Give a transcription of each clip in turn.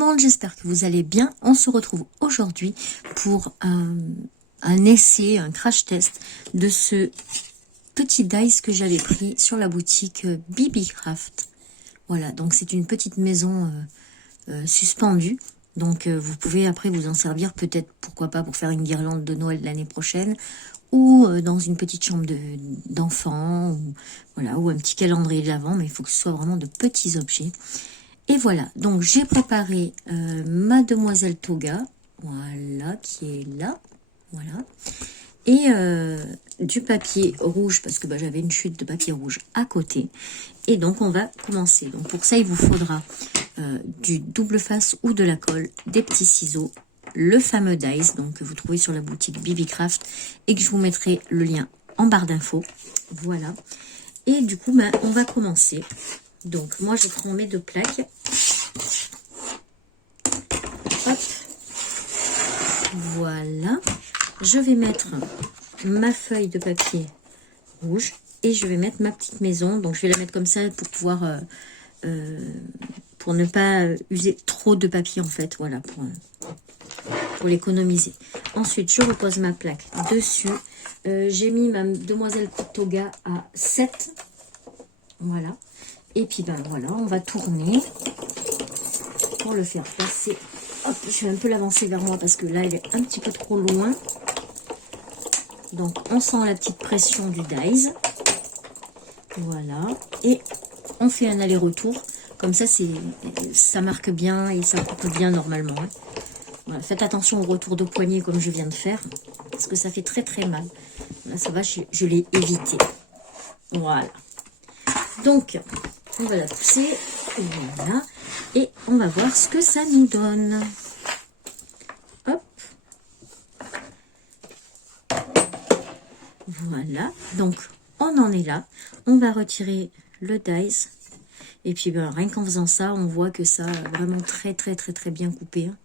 monde, j'espère que vous allez bien. On se retrouve aujourd'hui pour un essai, un crash test de ce petit dice que j'avais pris sur la boutique BB-Craft. Voilà, donc c'est une petite maison suspendue. Donc vous pouvez après vous en servir peut-être, pourquoi pas, pour faire une guirlande de Noël l'année prochaine, ou dans une petite chambre d'enfant, ou, voilà, ou un petit calendrier de l'Avent, mais il faut que ce soit vraiment de petits objets. Et voilà, donc j'ai préparé Mademoiselle Toga, voilà, qui est là, voilà, et du papier rouge, parce que j'avais une chute de papier rouge à côté. Et donc on va commencer. Donc pour ça il vous faudra du double face ou de la colle, des petits ciseaux, le fameux dice, donc que vous trouvez sur la boutique BB-Craft, et que je vous mettrai le lien en barre d'infos. Voilà. Et du coup, on va commencer. Donc moi je prends mes deux plaques. Hop. Voilà. Je vais mettre ma feuille de papier rouge et je vais mettre ma petite maison. Donc je vais la mettre comme ça pour pouvoir pour ne pas user trop de papier en fait. Voilà, pour l'économiser. Ensuite, je repose ma plaque dessus. J'ai mis ma Demoiselle Toga à 7. Voilà. Et puis voilà, on va tourner pour le faire passer. Hop, je vais un peu l'avancer vers moi parce que là, elle est un petit peu trop loin. Donc, on sent la petite pression du dice. Voilà. Et on fait un aller-retour. Comme ça, ça marque bien et ça coupe bien normalement. Hein. Voilà. Faites attention au retour de poignet comme je viens de faire. Parce que ça fait très très mal. Là, ça va, je l'ai évité. Voilà. Donc, on va la pousser. Voilà. Et on va voir ce que ça nous donne. Hop. Voilà. Donc, on en est là. On va retirer le dice. Et puis, rien qu'en faisant ça, on voit que ça a vraiment très, très, très, très bien coupé. Hein.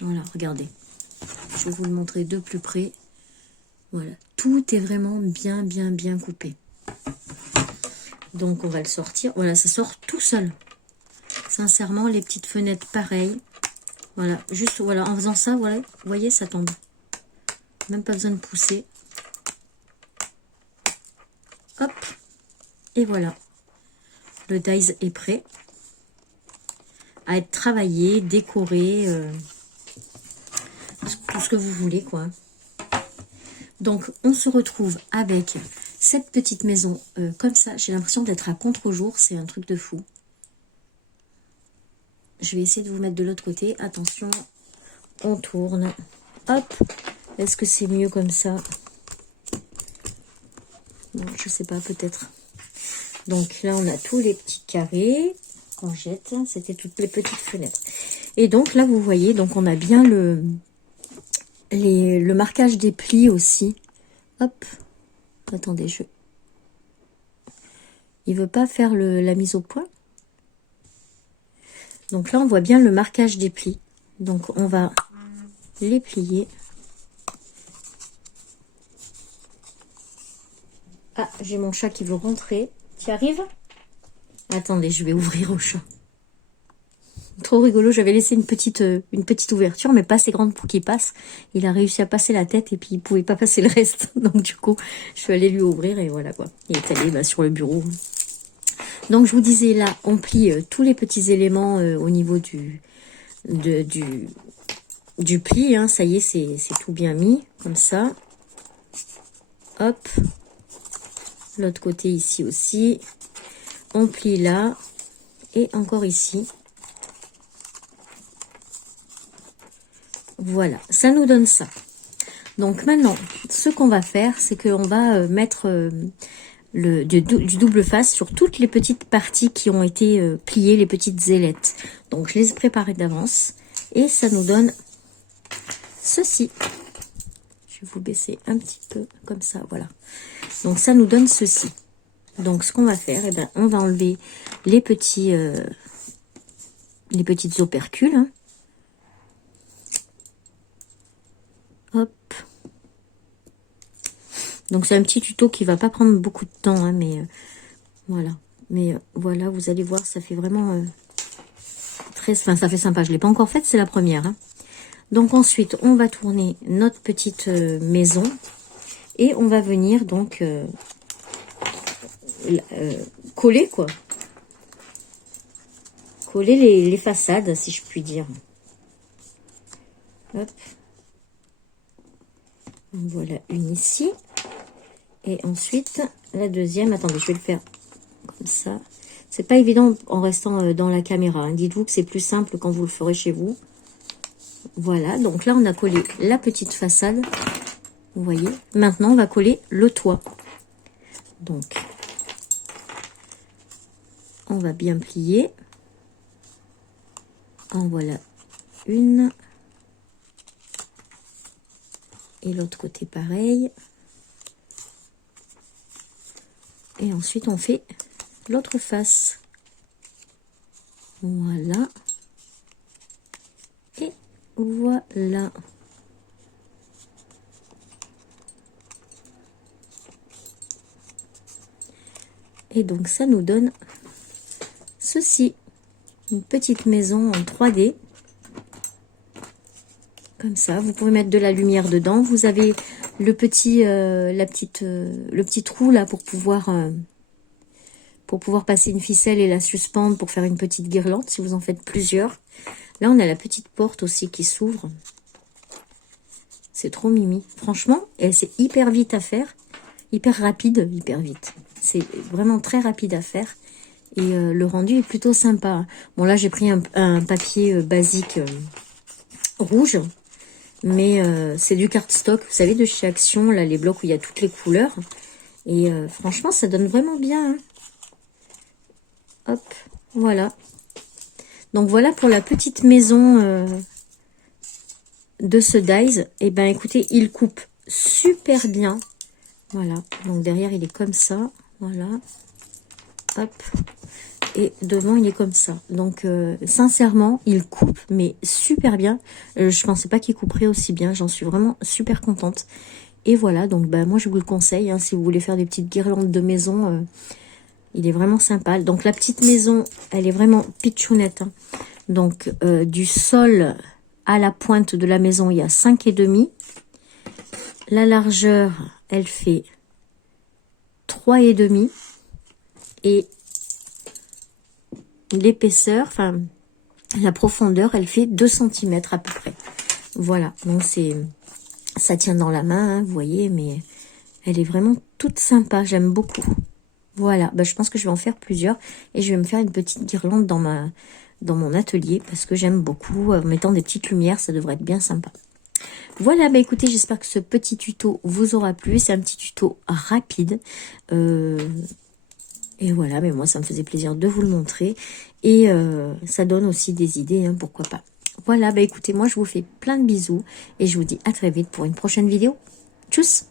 Voilà, regardez. Je vais vous le montrer de plus près. Voilà. Tout est vraiment bien, bien, bien coupé. Donc, on va le sortir. Voilà, ça sort tout seul. Sincèrement, les petites fenêtres, pareil. Voilà, juste, voilà, en faisant ça, voilà, vous voyez, ça tombe. Même pas besoin de pousser. Hop. Et voilà. Le dice est prêt à être travaillé, décoré, tout ce que vous voulez, quoi. Donc, on se retrouve avec cette petite maison comme ça. J'ai l'impression d'être à contre-jour, c'est un truc de fou. Je vais essayer de vous mettre de l'autre côté. Attention, on tourne. Hop. Est-ce que c'est mieux comme ça? Non, je sais pas, peut-être. Donc là, on a tous les petits carrés qu'on jette. C'était toutes les petites fenêtres. Et donc là, vous voyez, donc on a bien le marquage des plis aussi. Hop. Attendez, il veut pas faire la mise au point. Donc là, on voit bien le marquage des plis. Donc, on va les plier. Ah, j'ai mon chat qui veut rentrer. Tu arrives? Attendez, je vais ouvrir au chat. Trop rigolo, j'avais laissé une petite ouverture, mais pas assez grande pour qu'il passe. Il a réussi à passer la tête et puis il pouvait pas passer le reste. Donc du coup, je suis allée lui ouvrir et voilà quoi. Il est allé sur le bureau. Donc je vous disais là, on plie tous les petits éléments au niveau du pli. Hein. Ça y est, c'est tout bien mis, comme ça. Hop. L'autre côté ici aussi. On plie là. Et encore ici. Voilà, ça nous donne ça. Donc maintenant, ce qu'on va faire, c'est qu'on va mettre du double face sur toutes les petites parties qui ont été pliées, les petites ailettes. Donc je les ai préparées d'avance. Et ça nous donne ceci. Je vais vous baisser un petit peu comme ça, voilà. Donc ça nous donne ceci. Donc ce qu'on va faire, on va enlever les petites opercules. Hein. Hop. Donc c'est un petit tuto qui va pas prendre beaucoup de temps, hein, mais voilà. Mais voilà, vous allez voir, ça fait vraiment très, enfin, ça fait sympa. Je l'ai pas encore faite, c'est la première. Hein. Donc ensuite, on va tourner notre petite maison et on va venir donc coller quoi. Coller les façades, si je puis dire. Hop. Voilà une ici. Et ensuite, la deuxième. Attendez, je vais le faire comme ça. C'est pas évident en restant dans la caméra. Hein. Dites-vous que c'est plus simple quand vous le ferez chez vous. Voilà, donc là, on a collé la petite façade. Vous voyez. Maintenant, on va coller le toit. Donc, on va bien plier. En voilà une. Et l'autre côté, pareil. Et ensuite, on fait l'autre face. Voilà. Et voilà. Et donc, ça nous donne ceci. Une petite maison en 3D. Comme ça. Vous pouvez mettre de la lumière dedans. Vous avez le petit, le petit trou là pour pouvoir passer une ficelle et la suspendre pour faire une petite guirlande si vous en faites plusieurs. Là, on a la petite porte aussi qui s'ouvre. C'est trop mimi. Franchement, c'est hyper vite à faire. Hyper rapide, hyper vite. C'est vraiment très rapide à faire. Et le rendu est plutôt sympa. Bon, là, j'ai pris un papier basique rouge. Mais c'est du cardstock, vous savez, de chez Action, là, les blocs où il y a toutes les couleurs. Et franchement, ça donne vraiment bien. Hein. Hop, voilà. Donc, voilà pour la petite maison de ce dies. Et ben, écoutez, il coupe super bien. Voilà, donc derrière, il est comme ça. Voilà. Hop. Et devant, il est comme ça. Donc, sincèrement, il coupe, mais super bien. Je pensais pas qu'il couperait aussi bien. J'en suis vraiment super contente. Et voilà, donc bah, moi, je vous le conseille. Hein, si vous voulez faire des petites guirlandes de maison, il est vraiment sympa. Donc, la petite maison, elle est vraiment pitchounette. Hein. Donc, du sol à la pointe de la maison, il y a 5,5. La largeur, elle fait 3,5. Et l'épaisseur, enfin la profondeur, elle fait 2 cm à peu près. Voilà, donc ça tient dans la main, hein, vous voyez, mais elle est vraiment toute sympa, j'aime beaucoup. Voilà, bah, je pense que je vais en faire plusieurs et je vais me faire une petite guirlande dans mon atelier parce que j'aime beaucoup. En mettant des petites lumières, ça devrait être bien sympa. Voilà, bah écoutez, j'espère que ce petit tuto vous aura plu. C'est un petit tuto rapide. Et voilà, mais moi, ça me faisait plaisir de vous le montrer. Et ça donne aussi des idées, hein, pourquoi pas. Voilà, bah écoutez, moi, je vous fais plein de bisous. Et je vous dis à très vite pour une prochaine vidéo. Tchuss!